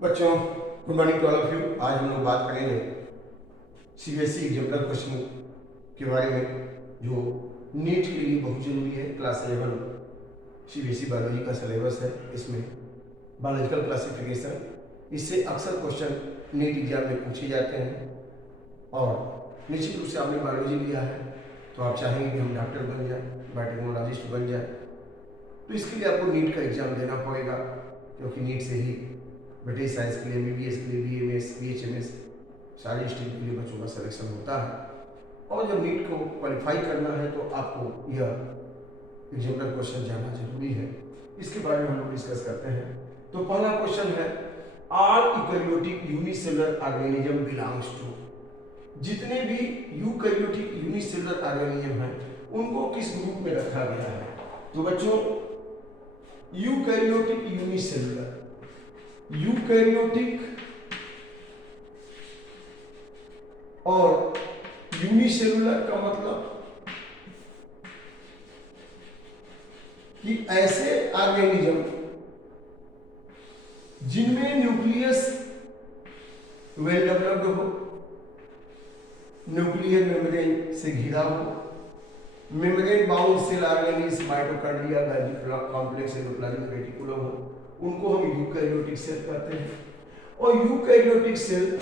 बच्चों, good morning to all of you. आज हम लोग बात करेंगे सीबीएसई जनरल क्वेश्चन के बारे में जो नीट के लिए बहुत जरूरी है। क्लास 11 सीबीएसई बायोलॉजी का सिलेबस है। इसमें बायोलॉजिकल क्लासिफिकेशन, इससे अक्सर क्वेश्चन नीट एग्जाम में पूछे जाते हैं। और निश्चित रूप से आपने बायोलॉजी लिया है तो आप चाहेंगे कि हम डॉक्टर बन जाए, बायोटेक्नोलॉजिस्ट बन जाए, तो इसके लिए आपको नीट का एग्जाम देना पड़ेगा, क्योंकि नीट से ही ब्रिटिश साइंस के लिए, एमबीबीएस के लिए, बीएमएस, बीएचएमएस सारी स्ट्रीम के लिए बच्चों का सिलेक्शन होता है। और जब नीट को क्वालिफाई करना है तो आपको यह एग्जामिनर क्वेश्चन जानना जरूरी है। इसके बारे में हम लोग डिस्कस करते हैं। तो पहला क्वेश्चन है, all eukaryotic unicellular organism belongs to. जितने भी यूकैरियोटिक यूनिसेलुलर ऑर्गेनिज्म हैं उनको किस ग्रुप में रखा गया है? तो बच्चों, यूकैरियोटिक यूनिसेलुलर, यूकैरियोटिक और यूनिसेलुलर का मतलब कि ऐसे ऑर्गेनिज्म जिनमें न्यूक्लियस वेल डेवलप्ड हो, न्यूक्लियर मेम्ब्रेन से घिरा हो, membrane bound cell organism mitochondria, Golgi complex, endoplasmic reticulum हो, उनको हम यूकैरियोटिक सेल कहते हैं। और यूकैरियोटिक सेल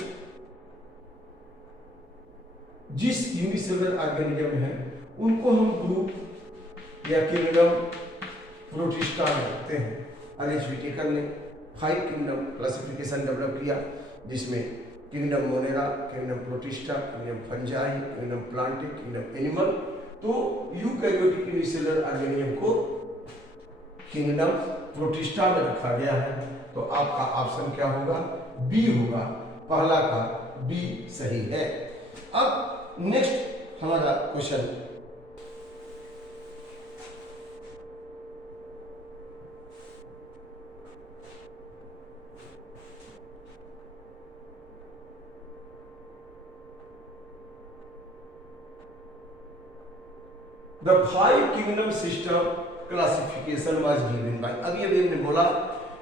जिस यूनिसेलुलर ऑर्गेनिज्म है उनको हम ग्रुप या किंगडम प्रोटिस्टा में रखते हैं। आर.एच. व्हिटेकर ने 5 किंगडम क्लासिफिकेशन डेवलप किया, जिसमें kingdom Monera, kingdom Protista, kingdom fungi, kingdom Plantae, kingdom animal. तो यूकैरियोटिक यूनिसेलुलर ऑर्गेनिज्म को किंगडम प्रोटिस्टा में रखा गया है। तो आपका ऑप्शन क्या होगा? बी होगा। पहला का बी सही है। अब नेक्स्ट हमारा question, the 5 kingdom system classification was given by. अभी हमने बोला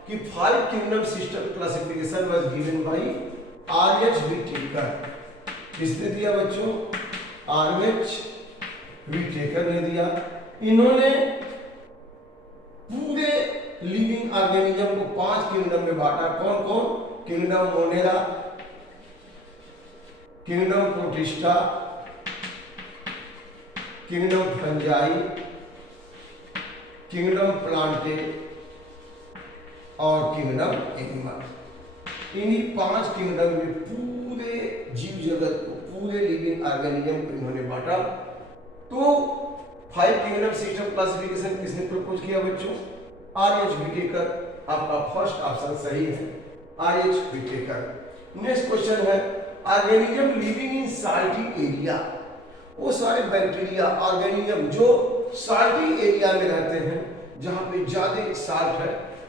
कि 5 kingdom system classification was given by R H. Whittaker. किसने दिया बच्चों? आर.एच. व्हिटेकर ने दिया। इन्होंने पूरे लिविंग ऑर्गेनिज्म को 5 किंगडम में बांटा। कौन कौन? Kingdom Monera, kingdom Protista, kingdom fungi, kingdom Plantae और किंगडम एनिमल। इन्हीं 5 किंगडम में पूरे जीव जगत को, पूरे लिविंग ऑर्गेनिज्म को इन्होंने बांटा। तो 5 किंगडम सिस्टम क्लासिफिकेशन किसने प्रपोज किया बच्चों? आर.एच. व्हिटेकर। आपका फर्स्ट ऑप्शन सही है, आर.एच. व्हिटेकर। नेक्स्ट क्वेश्चन है, organism living in salty area. वो सारे बैक्टीरिया, ऑर्गेनिज्म जो साल्टी एरिया में रहते हैं, जहां पे ज्यादा साल्ट है,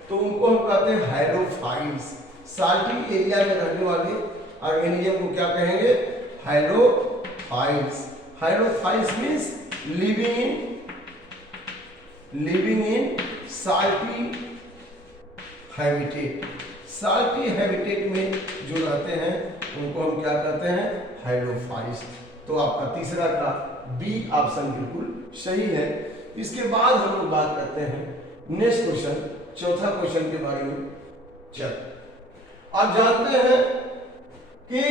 तो उनको हम कहते हैं हाइड्रोफाइल्स। साल्टी एरिया में रहने वाले ऑर्गेनिज्म को क्या कहेंगे? Hydrophiles. Hydrophiles means living in salty habitat. Salty habitat में जो रहते हैं उनको हम क्या कहते हैं? हाइड्रोफाइल्स। तो आपका तीसरा का बी ऑप्शन बिल्कुल सही है। इसके बाद हम लोग बात करते हैं नेक्स्ट क्वेश्चन, चौथा क्वेश्चन के बारे में। चल, आप जानते हैं कि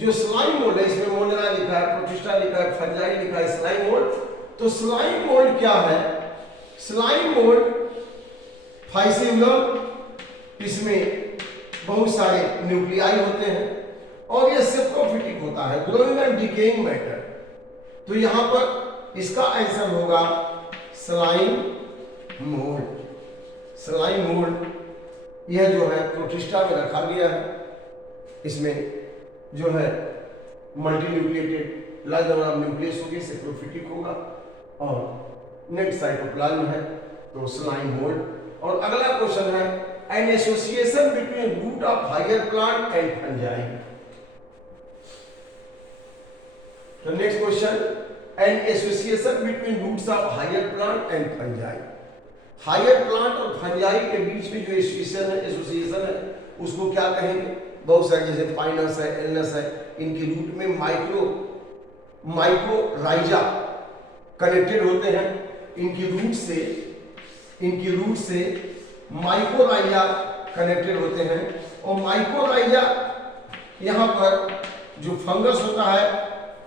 जो स्लाइम मोल्ड है, इसमें मोनेरा लिखा है, प्रोटिस्टा लिखा है, फंजाई लिखा है, स्लाइम मोल्ड। तो स्लाइम मोल्ड क्या है? स्लाइम मोल्ड फाइसिकुलम, इसमें बहुत सारे न्यूक्लियाई होते हैं और ये सेप्रोफिटिक होता है, ग्रोइंग एंड डिकेइंग मैटर। तो यहां पर इसका आंसर होगा स्लाइम मोल्ड। स्लाइम मोल्ड यह जो है प्रोटिस्टा में रखा गया है। इसमें जो है multi nucleated large number of nucleus होगी, सेप्रोफिटिक होगा और नेट साइटोप्लाज्म है, तो स्लाइम मोल्ड। और अगला क्वेश्चन है, an association between root of higher plant and fungi. तो next question, an association between roots of higher plant and fungi. Higher plant और फंजाई के बीच में जो एसोसिएशन है उसको क्या कहेंगे? बहुत सारे जैसे पाइनस है, एलनस है, इनके रूट में माइकोराइजा कनेक्टेड होते हैं। इनकी रूट से माइकोराइजा कनेक्टेड होते हैं। और माइकोराइजा यहाँ पर जो फंगस होता है,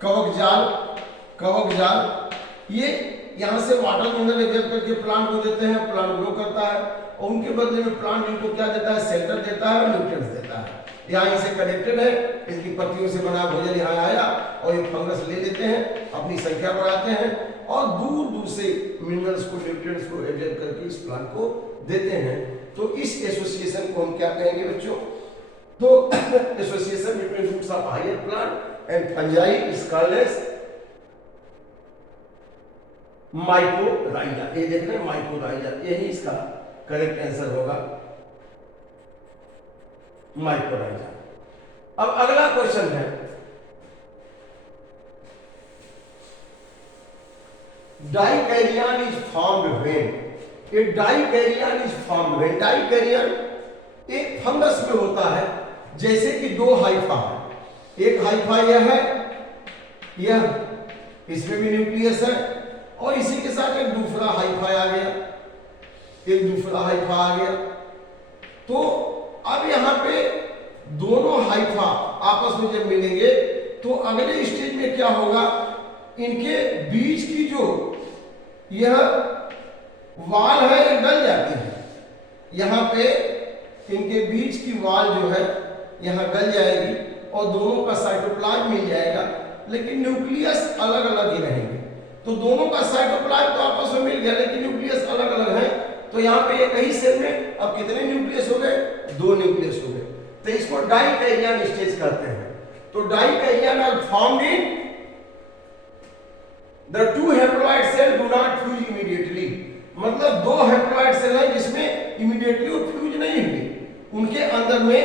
कवक जाल, ये यहाँ से वाटर मिनरल एब्जॉर्ब करके प्लांट को देते हैं, प्लांट ग्रो करता है और उनके बदले में प्लांट इनको क्या देता है? शेल्टर देता है और न्यूट्रिएंट्स देता है। यहाँ इनसे कनेक्टेड है, इसकी पत्तियों से बना भोजन यहाँ आया और ये फंगस ले लेते हैं, अपनी संख्या बढ़ाते हैं और दूर दूर से मिनरल्स को, न्यूट्रिएंट्स को एब्जॉर्ब करके इस प्लांट को देते हैं। तो इस एसोसिएशन को हम क्या कहेंगे बच्चों? तो association between roots of higher plant and fungi is called as mycorrhiza. ये देख रहे हैं माइकोराइजा, यही इसका करेक्ट आंसर होगा, माइकोराइजा। अब अगला क्वेश्चन है, डाइकैरियन इज फॉर्म्ड व्हेन? ये dikaryon is formed when? Dikaryon एक फंगस में होता है, जैसे कि दो हाइफा है, एक हाइफा यह है, यह इसमें भी न्यूक्लियस है और इसी के साथ एक दूसरा हाइफा आ गया, तो अब यहाँ पे दोनों हाइफा आपस में जब मिलेंगे तो अगले स्टेज में क्या होगा? इनके बीच की जो यह वाल है ये गल जाती है, यहाँ पे इनके बीच की वाल जो है यहाँ गल जाएगी और दोनों का साइटोप्लाज्म मिल जाएगा, लेकिन न्यूक्लियस अलग अलग ही रहेंगे। तो दोनों का साइटोप्लाज्म तो आपस में मिल गया लेकिन न्यूक्लियस अलग अलग है। तो यहाँ पे एक ही सेल में अब कितने न्यूक्लियस हो गए? 2 न्यूक्लियस हो गए। तो इसको डाइकैरियन स्टेज कहते हैं। तो dikaryon are formed in the 2 haploid cell do not fuse immediately, मतलब 2 हैप्लॉइड सेल है जिसमें इमीडिएटली वो फ्यूज नहीं हुए, उनके अंदर में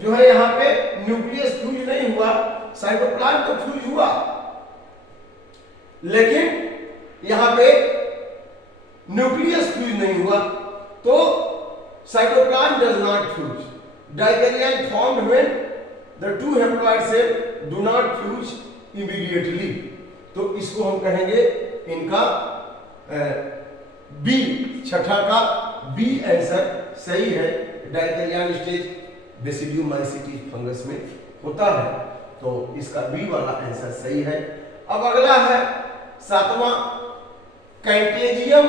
जो है यहाँ पे न्यूक्लियस फ्यूज नहीं हुआ, साइटोप्लाज्म तो फ्यूज हुआ लेकिन यहाँ पे न्यूक्लियस फ्यूज नहीं हुआ, तो cytoplasm does not fuse. Dikaryon formed when the 2 haploid cell do not fuse immediately. तो इसको हम कहेंगे इनका बी, छठा का बी आंसर सही है। डाइकैरियन स्टेज बेसिडियोमाइसीटी फंगस में होता है, तो इसका बी वाला आंसर सही है। अब अगला है 7वां, कैंटेजियम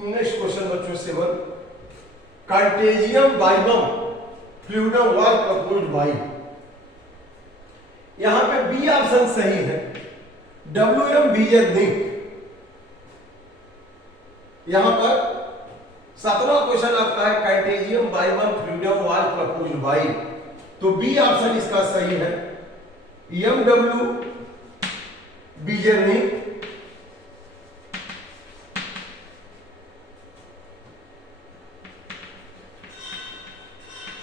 नेक्स्ट क्वेश्चन बच्चों 7, कैंटेजियम बाइबम फ्लूइडम वाज प्रपोज्ड बाय? यहां पे बी ऑप्शन सही है, WM बीजरनिक। यहां पर 7वां क्वेश्चन आपका है कैंटेजियम बाइबम फ्लूइडम वाज प्रपोज्ड बाय, तो बी ऑप्शन इसका सही है, MW बीजरनिक।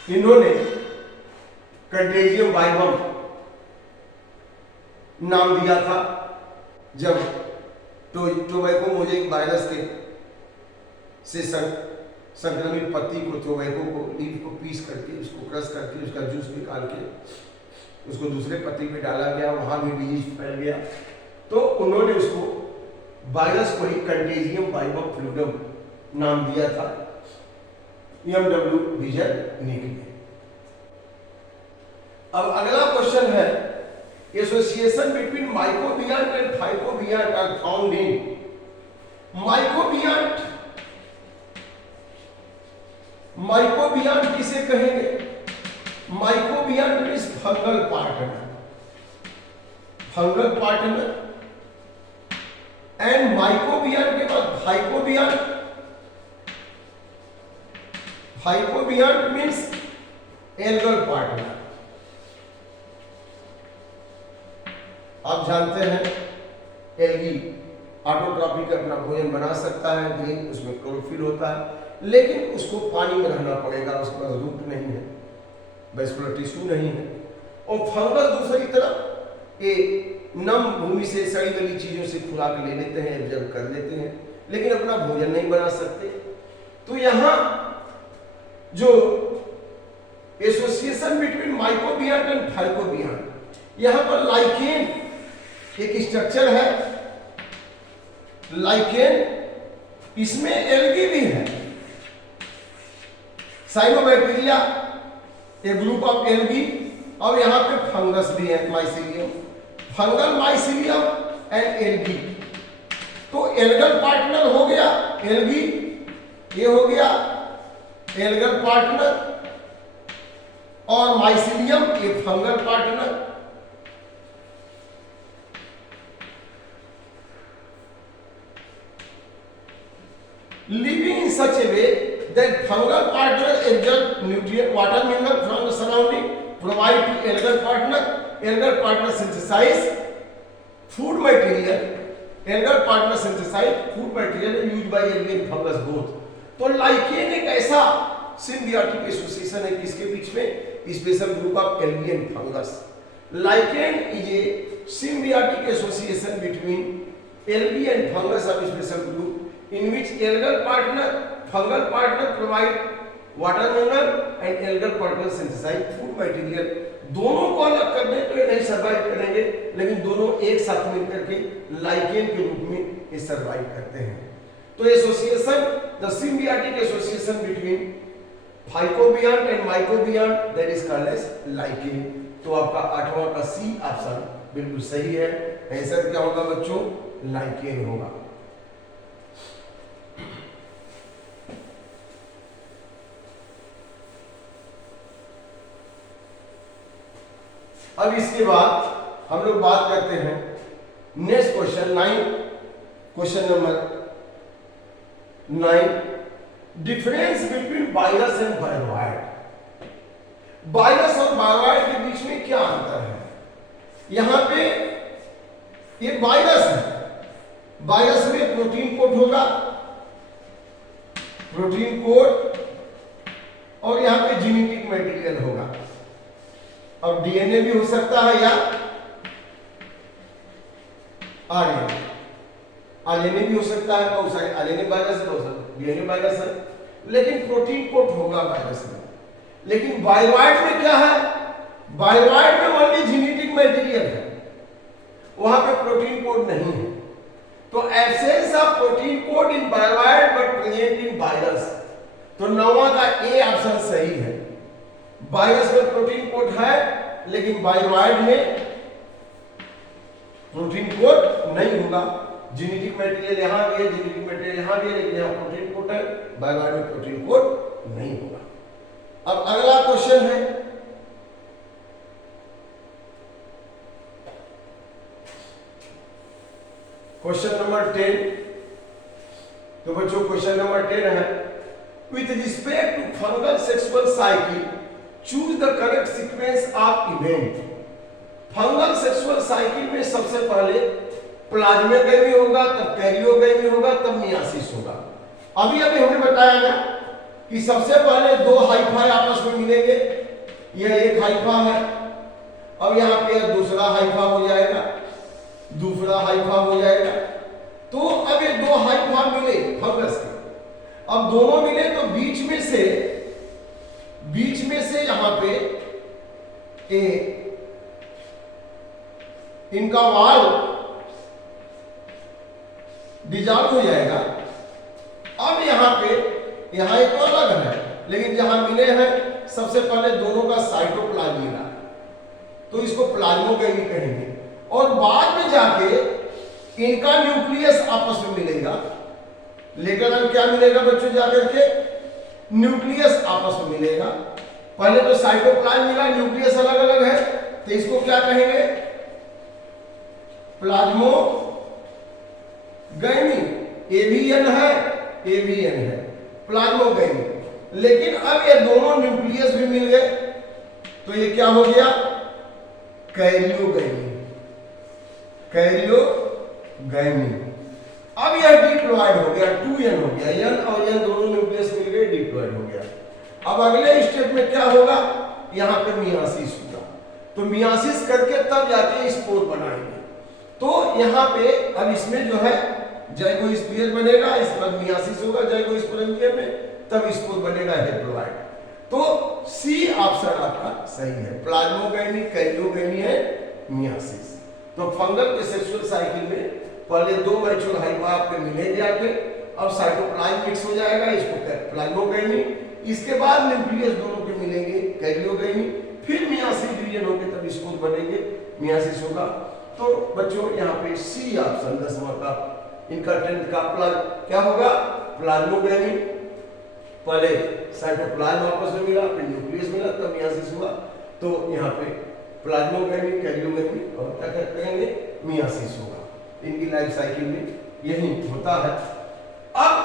इन्होंने कैंटेजियम बाइबम नाम दिया था जब टोबैको मोज़ेक वायरस के से संक्रमित पत्ती को, टोबैको को, लीफ को पीस करके, उसको क्रश करके, उसका जूस निकाल के उसको दूसरे पत्ती पे डाला गया, वहां भी डिजीज फैल गया, तो उन्होंने उसको वायरस को ही कैंटेजियम बाइबम फ्लूइडम नाम दिया था, MW बीजरनिक। अब अगला क्वेश्चन है, association between mycobiont and phycobiont are found in? Mycobiont किसे कहेंगे? Mycobiont means fungal partner and mycobiont के बाद फाइकोबियंट मींस एल्गल पार्टनर। आप जानते हैं एल्गी ऑटोट्रॉफी का अपना भोजन बना सकता है, ग्रीन, उसमें क्लोरोफिल होता है, लेकिन उसको पानी में रहना पड़ेगा, उसके पास रूट नहीं है, वैस्कुलर टिश्यू नहीं है। और फंगस दूसरी तरफ ये नम भूमि से सड़ी गली चीजों से खुराक ले लेते हैं, एब्जॉर्ब कर लेते हैं, लेकिन अपना भोजन नहीं बना सकते। तो यहां जो एसोसिएशन बिटवीन माइकोबियन एंड फाइकोबियन, यहां पर लाइकेन एक स्ट्रक्चर है, लाइकेन, इसमें एल्गी भी है, cyanobacteria A group of algae, और यहां पे फंगस भी है, mycelium, fungal mycelium and algae. तो एल्गल पार्टनर हो गया एल्गी, ये हो गया एल्गल पार्टनर, और माइसीलियम ये fungal partner. Living in such a way that fungal partner absorb nutrient, water, mineral from the surrounding, provide to algal partner. Algal partner synthesize food material. Algal partner synthesize food material used by algae and fungus both. तो lichen एक ऐसा symbiotic association है किसके बीच में? Special group of algae and fungus. Lichen is a symbiotic association between algae and fungus of special group in which algal partner, fungal partner provide water mineral and algal partner synthesize food material। दोनों को अलग कर दें तो ये नहीं survive करेंगे, लेकिन दोनों एक साथ मिलकर के लाइकेन के रूप में ये सर्वाइव करते हैं। तो association, the symbiotic association between phycobiont and mycobiont, that is called as lichen. तो आपका 8वां का सी ऑप्शन बिल्कुल सही है। आंसर क्या होगा बच्चों? लाइकेन होगा। अब इसके बाद हम लोग बात करते हैं next question 9, question number 9, difference between virus and viroid. Virus और वायरोइड के बीच में क्या अंतर है? यहां पे ये वायरस है, वायरस में प्रोटीन कोड होगा, प्रोटीन कोड, और यहां पे जेनेटिक मटेरियल होगा, और डीएनए भी हो सकता है या आरएनए, आरएनए भी हो सकता है, बहुत सारे आरएनए वायरस हो सकता है, डीएनए वायरस है, लेकिन प्रोटीन कोड होगा वायरस में। लेकिन वायरोइड में क्या है? वायरोइड में ओनली जेनेटिक मटेरियल है, वहां पे प्रोटीन कोड नहीं है। तो absence of protein code in viroid but present in virus. तो 9वां का ए ऑप्शन सही है। वायरस में प्रोटीन कोड है, लेकिन वायरोइड में प्रोटीन कोड नहीं होगा। जेनेटिक मटेरियल यहां भी है, जेनेटिक मटेरियल यहां भी है, लेकिन यहां प्रोटीन कोड है, वायरोइड में प्रोटीन कोड नहीं होगा। अब अगला क्वेश्चन है क्वेश्चन नंबर 10। तो बच्चों क्वेश्चन नंबर 10 है, with respect to fungal sexual cycle choose the correct sequence of event. Fungal sexual cycle में सबसे पहले प्लाज्मेगेमी होगा, तब कैरियोगेमी होगा, तब मियासिस होगा। अभी हमने बताया ना कि सबसे पहले 2 हाइफा आपस में मिलेंगे, यह एक हाइफा है, अब यहाँ पे दूसरा हाइफा हो जाएगा, दूसरा हाइफा हो जाएगा। तो अब ये 2 हाइफा मिले फंगस के, अब दोनों मिले तो बीच में से यहां पे इनका वाल डिजॉल्व हो जाएगा। अब यहां एक अलग है, लेकिन जहां मिले हैं सबसे पहले दोनों का साइटोप्लाज्म मिला, तो इसको प्लाज्मोगेमी कहेंगे, और बाद में जाके इनका न्यूक्लियस आपस में मिलेगा। लेकर क्या मिलेगा बच्चों? जाकर के न्यूक्लियस आपस में मिलेगा। पहले तो साइटोप्लाज्म मिला, न्यूक्लियस अलग अलग है, तो इसको क्या कहेंगे? प्लाज्मोगेमी। एवीएन है प्लाज्मोगेमी। लेकिन अब ये दोनों न्यूक्लियस भी मिल गए, तो ये क्या हो गया? कैरियोगेमी। अब यह डिप्लॉयड हो गया, 2n हो गया, n और n दोनों न्यूक्लियस मिल गए, डिप्लॉयड हो गया। अब अगले स्टेप में क्या होगा? यहाँ पे मियासिस होगा। तो मियासिस करके तब जाके स्पोर बनाएंगे। तो यहाँ पे अब इसमें जो है जाइगोस्पोर बनेगा, इसके बाद मियासिस होगा जाइगोस्पोरेंजियम में, तब स्पोर बनेगा हेप्लोइड। तो सी ऑप्शन आपका सही है, प्लाज्मोगैनी, कैरियोगैनी है, मियासिस। तो फंगल के सेक्सुअल साइकिल में पहले दो मैच्योर हाइफा आपके मिलेंगे आके, अब साइटोप्लाज्म मिक्स हो जाएगा, इसको प्लाज्मोगैनी, इसके बाद न्यूक्लियस दोनों के मिलेंगे कैरियोगैनी, फिर मियासिस डिवीजन होके तब स्पोर बनेंगे, मियासिस होगा। तो बच्चों यहाँ पे सी ऑप्शन 10वां का इनका 10th का क्या होगा, प्लाज्मोगैनी, पहले साइटोप्लाज्म आपस में मिला, फिर न्यूक्लियस मिला, तब मियासिस हुआ। तो यहाँ पे प्लाज्मोगैनी, कैरियोगैनी और क्या करेंगे, मियासिस होगा। इनकी लाइफ साइकिल में यही होता है। अब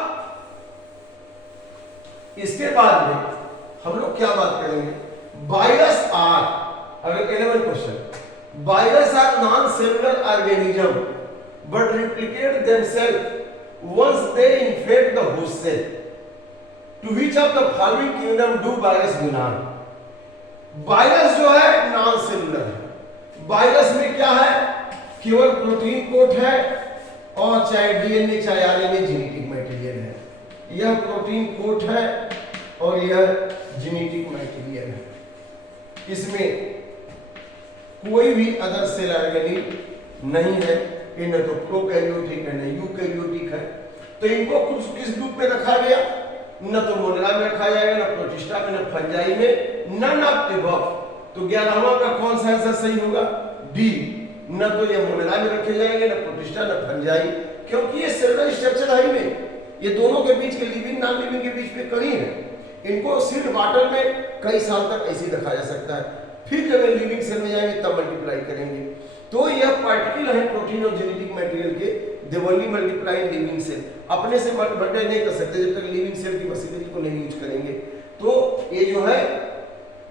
इसके बाद में हम लोग क्या बात करेंगे, वायरस आर, अगर 11 question, virus are non cellular organism but replicate themselves once they infect the host cell, to which of the following kingdom do virus belong. Virus जो है नॉन सेलुलर है, वायरस में क्या है, केवल प्रोटीन कोट है, और चाहे डीएनए चाहे आरएनए जेनेटिक मटेरियल है। यह प्रोटीन कोट है और यह जेनेटिक मटेरियल है। इसमें कोई भी अदर सेल ऑर्गेनिक नहीं है, ये न तो प्रोकैरियोटिक है न यूकैरियोटिक है। तो इनको कुछ किस ग्रुप में रखा गया, न तो मोनरा में रखा जाएगा, न प्रोटिस्टा में, न फंजाई में, नन ऑफ एबव। तो 11वां का कौन सा आंसर सही होगा, डी। न तो ये मोनरा में रखे जाएंगे, न प्रोटिस्टा, न फंजाई, क्योंकि ये सेलुलर स्ट्रक्चर है ही नहीं। ये दोनों के बीच के लिविंग नॉन लिविंग के बीच में कहीं है। इनको सीड वाटर में कई साल तक ऐसे ही रखा जा सकता है, फिर जब लिविंग सेल में जाएंगे तब मल्टीप्लाई करेंगे। तो यह पार्टिकल है प्रोटीन और जेनेटिक मटेरियल के, they only multiply in living cell. अपने से मल्टीप्लाई नहीं कर सकते जब तक लिविंग सेल की मशीनरी को नहीं यूज करेंगे। तो ये जो है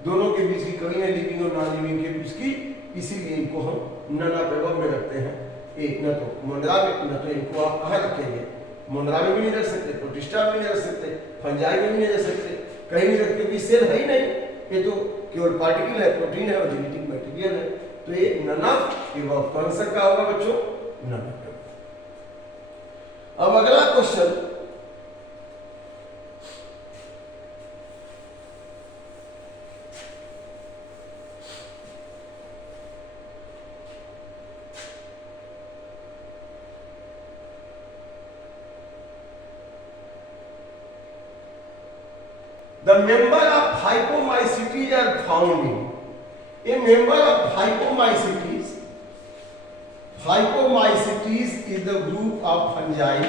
दोनों के बीच की कमी है, लिविंग और नॉन लिविंग के बीच की, इसीलिए इनको हम नन ऑफ एबव में रखते हैं। एक न तो मोनरा में, न तो इनको आप कहाँ रखेंगे, मोनरा में भी नहीं रख सकते, प्रोटिस्टा में भी नहीं रख सकते, फंजाई में भी नहीं रख सकते, कहीं भी रखते भी सेल है ही नहीं। ये तो केवल पार्टिकल है, प्रोटीन है और जेनेटिक मटेरियल है। तो ये नन ऑफ एबव तो आंसर क्या होगा बच्चों, नन ऑफ एबव। अब अगला question, the member of hypomycetes are found in, a member of hypomycetes, hypomycetes is the group of fungi,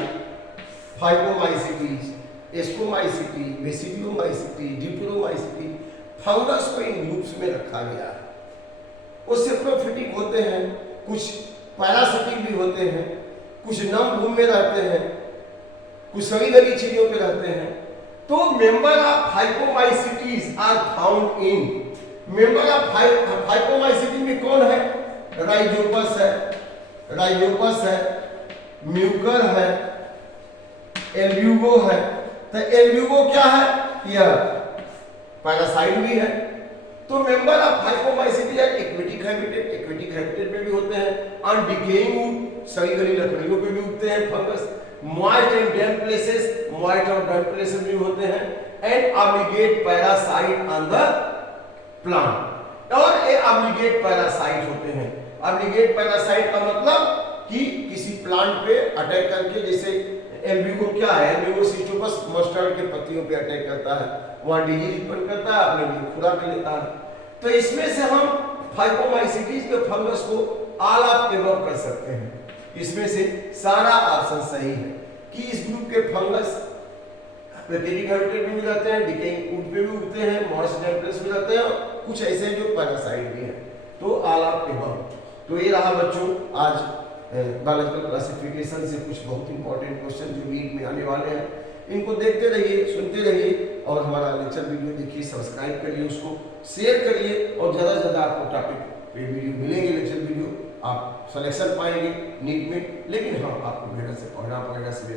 hypomycetes, ascomycetes, basidiomycetes, diplomycetes, fungus को इन ग्रुप्स में रखा गया है। वो सेप्रोफिटिक होते हैं, कुछ पैरासिटिक भी होते हैं, कुछ नम भूमि में रहते हैं, कुछ सड़ी गली चीजों पे रहते हैं। तो member of hyphomycetes are found in, member of hyphomycete में कौन है, राइजोपस है, राइजोपस है, म्यूकर है, एल्ब्यूगो है। तो एल्ब्यूगो क्या है, यह पैरासाइट भी है। तो मेंबर ऑफ हाइपोमाइसिटी है एक्वेटिक हैबिटेट, एक्वेटिक हैबिटेट में भी होते हैं, ऑन डिकेइंग वुड, सड़ी गली लकड़ियों पे भी उगते हैं fungus, moist and damp places, moist और damp places भी होते हैं, and obligate parasite on the plant, और ये obligate parasite होते हैं। obligate parasite का मतलब कि किसी प्लांट पे अटैक करके, जैसे एल्ब्यूगो क्या है, एल्ब्यूगो सिस्टोपस मस्टर्ड के पत्तियों पे अटैक करता है, वहां डिजीज उत्पन्न करता है, अपने लिए खुराक लेता है। तो इसमें से हम हाइपोमाइसिटीज के फंगस को ऑल ऑफ एबव कर सकते हैं। इसमें से सारा ऑप्शन सही है कि इस ग्रुप के फंगस पैथेटिक हैबिटेट में भी रहते हैं, डिकेइंग वुड पे भी उगते हैं, मॉइस्ट डैम्प प्लेस में रहते हैं, और कुछ ऐसे जो पैरासाइट भी हैं। तो ऑल ऑफ एबव। तो ये रहा बच्चों आज बायोलॉजिकल क्लासिफिकेशन से कुछ बहुत इंपॉर्टेंट क्वेश्चन जो नीट में आने वाले हैं। इनको देखते रहिए, सुनते रहिए, और हमारा लेक्चर वीडियो देखिए, सब्सक्राइब करिए, उसको शेयर करिए, और ज़्यादा से ज़्यादा आपको टॉपिक पे वीडियो मिलेंगे, लेक्चर वीडियो, आप सिलेक्शन पाएंगे नीट में। लेकिन हाँ, आपको मेहनत से पढ़ना पड़ेगा।